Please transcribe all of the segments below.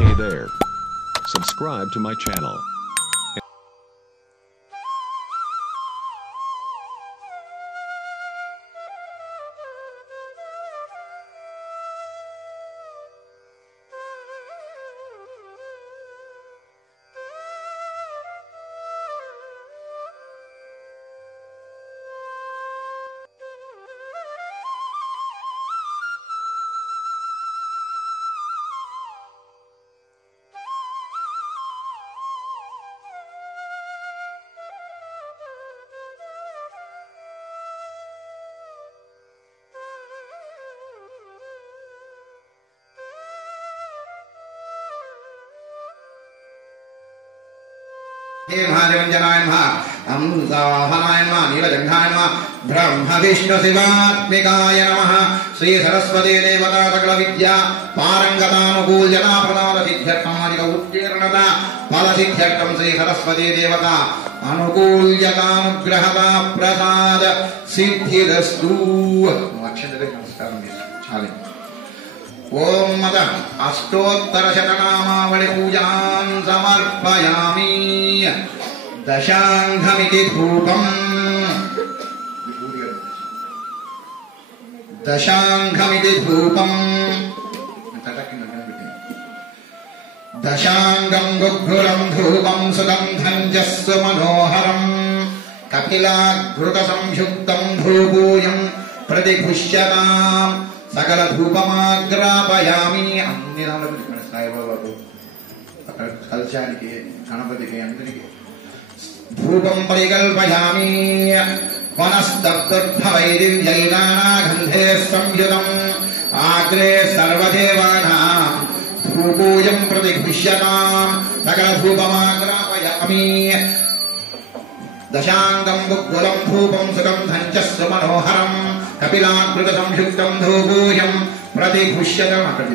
Hey there. Subscribe to my channel. महादेवंजनाय नमः अंसाहनाय नमः नीलजंघाय नमः ब्रह्म विष्णु शिवात्मिकाय नमः श्री सरस्वती देवता सकल विद्या पारंगतानुकूल जना प्रदान सिद्ध्यर्थमादिक उत्तीर्णता फल सिद्ध्यर्थम श्री सरस्वती देवता अनुकूल जनानुग्रहता प्रसाद सिद्धिरस्तु अक्षंतले नमस्कार चाले ओम मद अष्टोत्तर शतनामावळि पूजां समर्पयामि दशांघमिति धूपम् दशांगं गुग्गुलं धूपं सुगन्धं जस्सु मनोहरं कपिलाघृत संयुक्तं धूपूयं प्रतिपुष्यताम् सकल धूपमाग्रापयामि अन्नि नामలు సాయిబాబాకు అక్కడ కల్చానికి గణపతికి అందరికి धूपं परिकल्पयामि वनस्तब्धवैदिव्यैनानागन्धे संयुतम् आग्रे सर्वदेवानां धूपोऽयं प्रतिगृह्यताम् सकल धूपमाग्रापयामि दशांगं गुग्गुलं धूपं सुगन्धं च सुमनोहरं कपिलाकृत संयुक्तं धूपोऽयं प्रतिगृह्यताम्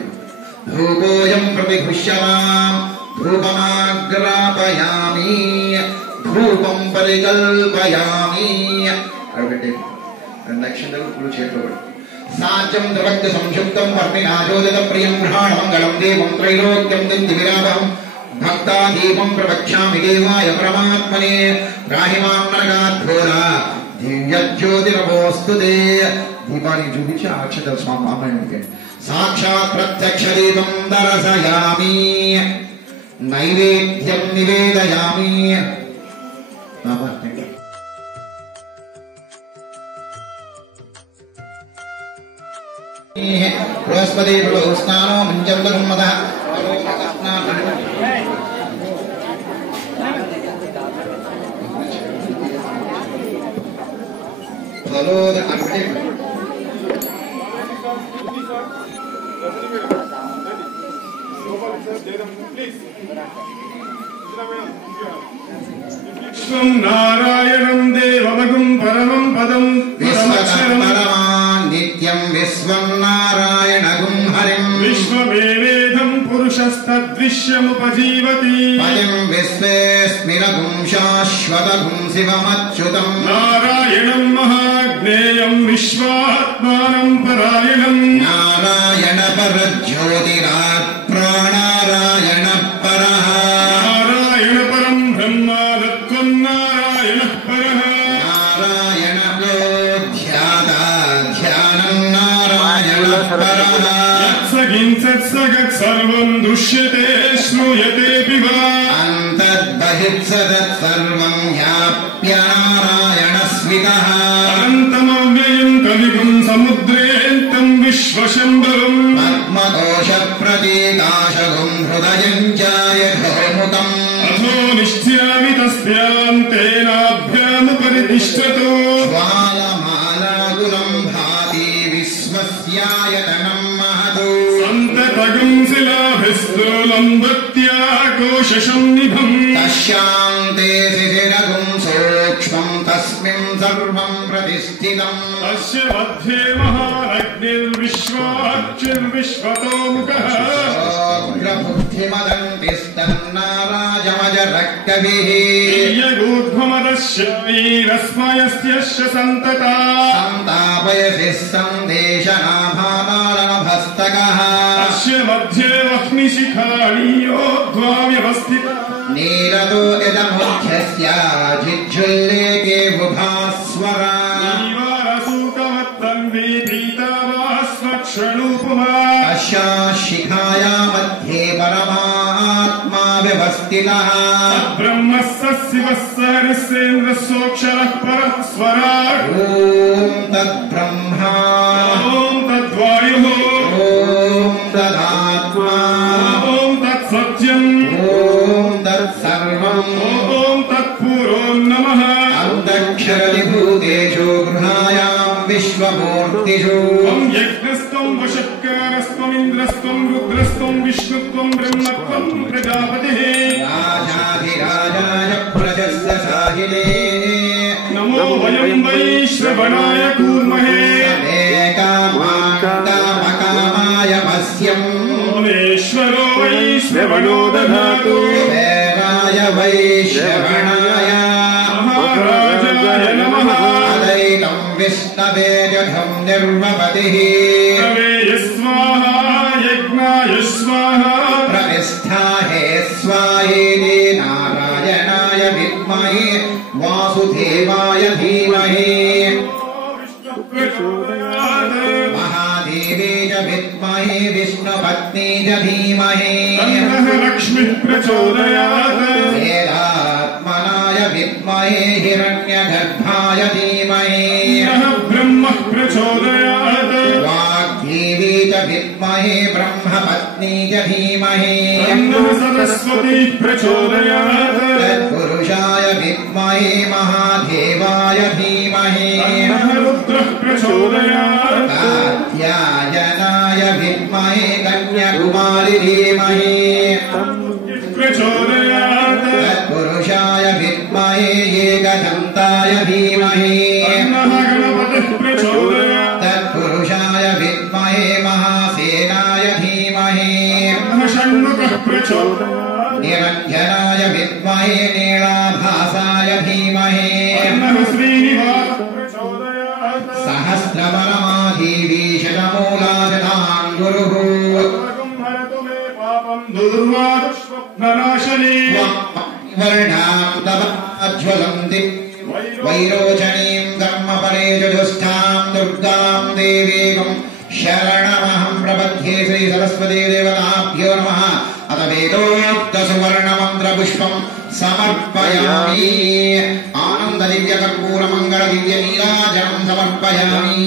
धूपोऽयं प्रतिगृह्यताम् धूपमाग्रापयामि धूपं परिकल्पयामि नक्षत्रं चेतोड साज्यं द्रवज्ञ संयुक्तं वर्णिनाजोदित प्रियं गृहाणमङ्गलं देवं त्रैलोक्यं दिव्यविरामं भक्तादीपं प्रवक्ष्यामि देवाय परमात्मने राहिमां नरकाद्घोरा दिव्यज्योतिरवोस्तुते दीपानि చూపించి అక్షతల స్వామి అమ్మకి సాక్షాత్ ప్రత్యక్ష దీపం దర్శయామి నైవేద్యం నివేదయామి बृहस्पति स्नानो मंजमद नारायणं देवमगुं परमं पदं नित्यं विश्वं नारायणगुं हरिं विश्वमेवेदं पुरुषस्तद्विश्यमुपजीवति पदिं विश्वेस्मिरगुं शाश्वतगुं शिवमच्युतं नारायणं महाज्ञेयं विश्वात्मानं परायणं नारायण परज्योतिरात् प्राणारायण परः नारायण परं ब्रह्म तत्त्वं नारायणः परः नारायण ध्यानं नारायण परः यत्सगिंसत्सगत् सर्वं दृश्यते श्रूयतेऽपि वा अन्तर्बहिर्सदत् सर्वं व्याप्य नारायणस्मितः अनन्तमव्ययं कलिगुं समुद्रेऽन्तं विश्वशम्भरम् पद्मकोशप्रतीकाशगुं हृदयं चायघोमुखम् अथो निश्चयामि तस्यां तेनाभ्यामुपरितिष्ठतो ज्वालमालाकुलं भाति विश्वस्यायतनं महतो सन्ततगं शिलाभिस्थूलं भक्त्याकोशसन्निभम् तस्यान्ते शिशिरगुं सूक्ष्मं तस्मिन् सर्वं प्रतिष्ठितम् तस्य मध्ये महारग्निर्विश्वाक्षिर्विश्वतो मुखः उग्रबुद्धिमदन्तिस्तन्नाराजमजरक्कविः यगूर्ध्वमदस्यैरस्मयस्यस्य सन्तता सन्तापयसि सन्देशनाभानारणभस्तकः अस्य मध्ये वह्निशिखाणीयोद्ध्वाव्यवस्थिता नीरदो इदमुख्यस्य जिज्जुल्लेके बुभास्वरा अशा शिखाया मध्ये परमात्मा व्यवस्थितः ब्रह्मस्य शिवः सहस्रेन्द्रस्योक्षरः परः स्वराट् ॐ तद्ब्रह्मा ॐ तद्वायुः ॐ तदात्मा ॐ तत्सत्यम् ॐ तत्सर्वम् ॐ तत्पुरो नमः अन्तक्षरभूतेषु गृहायाम् विश्वमूर्तिषु यज्ञस्त्वम् वशत्कारस्त्वमिन्द्रस्त्वम् रुद्रस्त्वम् विष्णुत्वम् ब्रह्मत्वम् प्रजापतिः राजाधिराजाय प्रजस्य साहिले नमो वयम् वै श्रवणाय कूर्महे कामाय मस्यम् सोमेश्वरो वै श्रवणो दधातु देवाय वै श्रवणाय महाराजाय नमः अदैकम् विष्णवे जघम् निर्वपतिः कवेय स्वाहा यज्ञाय स्वाहा प्रतिष्ठाहे स्वाहेति नारायणाय विद्महे वासुदेवाय धीमहि महादेवी च विद्महे विष्णुपत्नी च धीमहि लक्ष्मीः प्रचोदयात् वेदात्मनाय विद्महे हिरण्यगर्भाय धीमहि ब्रह्मः प्रचोदयात् वाग्देवी च विद्महे ब्रह्मपत्नी च धीमहि सरस्वती प्रचोदयात् तत्पुरुषाय विद्महे महादेवाय धीमहि रुद्रः प्रचोदयात् कात्यायनाय विद्महे कन्याकुमारी धीमहि प्रचोदयात् तत्पुरुषाय विद्महे एकदन्ताय धीमहि गणपतिः प्रचोदयात् तत्पुरुषाय विद्महे महासेनाय धीमहि षण्मुखः प्रचोदयात् निरञ्जनाय विद्महे नीलाभासाय धीमहि श्रीनिवासः प्रचोदयात् सहस्रपरमाधीवीशतमूलाजताम् गुरुः हरतु मे पापम् दुर्वादुष्वप्ननाशने वर्णाम् तवाज्वलन्ति वैरोचनीम् कर्मपरे जुष्टाम् दुर्गाम् देवीकम् शरणमहम् प्रपद्ये श्रीसरस्वती देवताभ्यो नमः अथ वेदोक्तसुवर्णमन्त्रपुष्पम् समर्पयामि आनन्ददिव्यकर्पूरमङ्गलदिव्यनीराजनम् समर्पयामि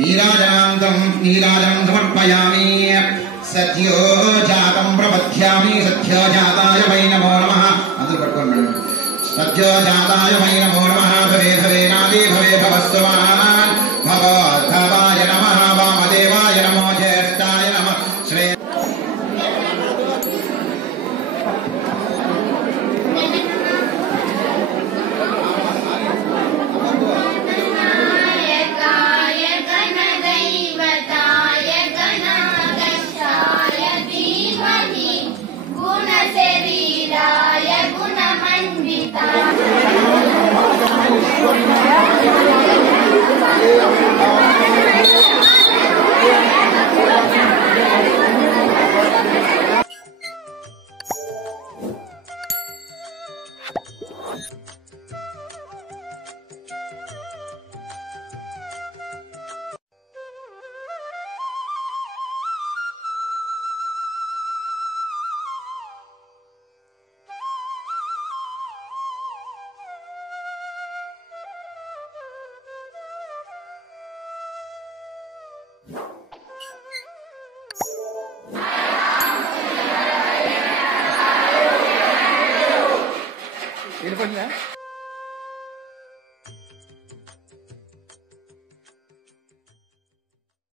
नीराजनम् समर्पयामि सत्यो जातम् प्रपद्यामि सत्यो जाताय वै नमो नमः सत्यो जाताय वै नमो नमः भवे भवेनादि भवे भवस्वमानान् भवद्भवाय नमः वामदेवाय नमो ज्येष्ठाय नमः श्रे Ini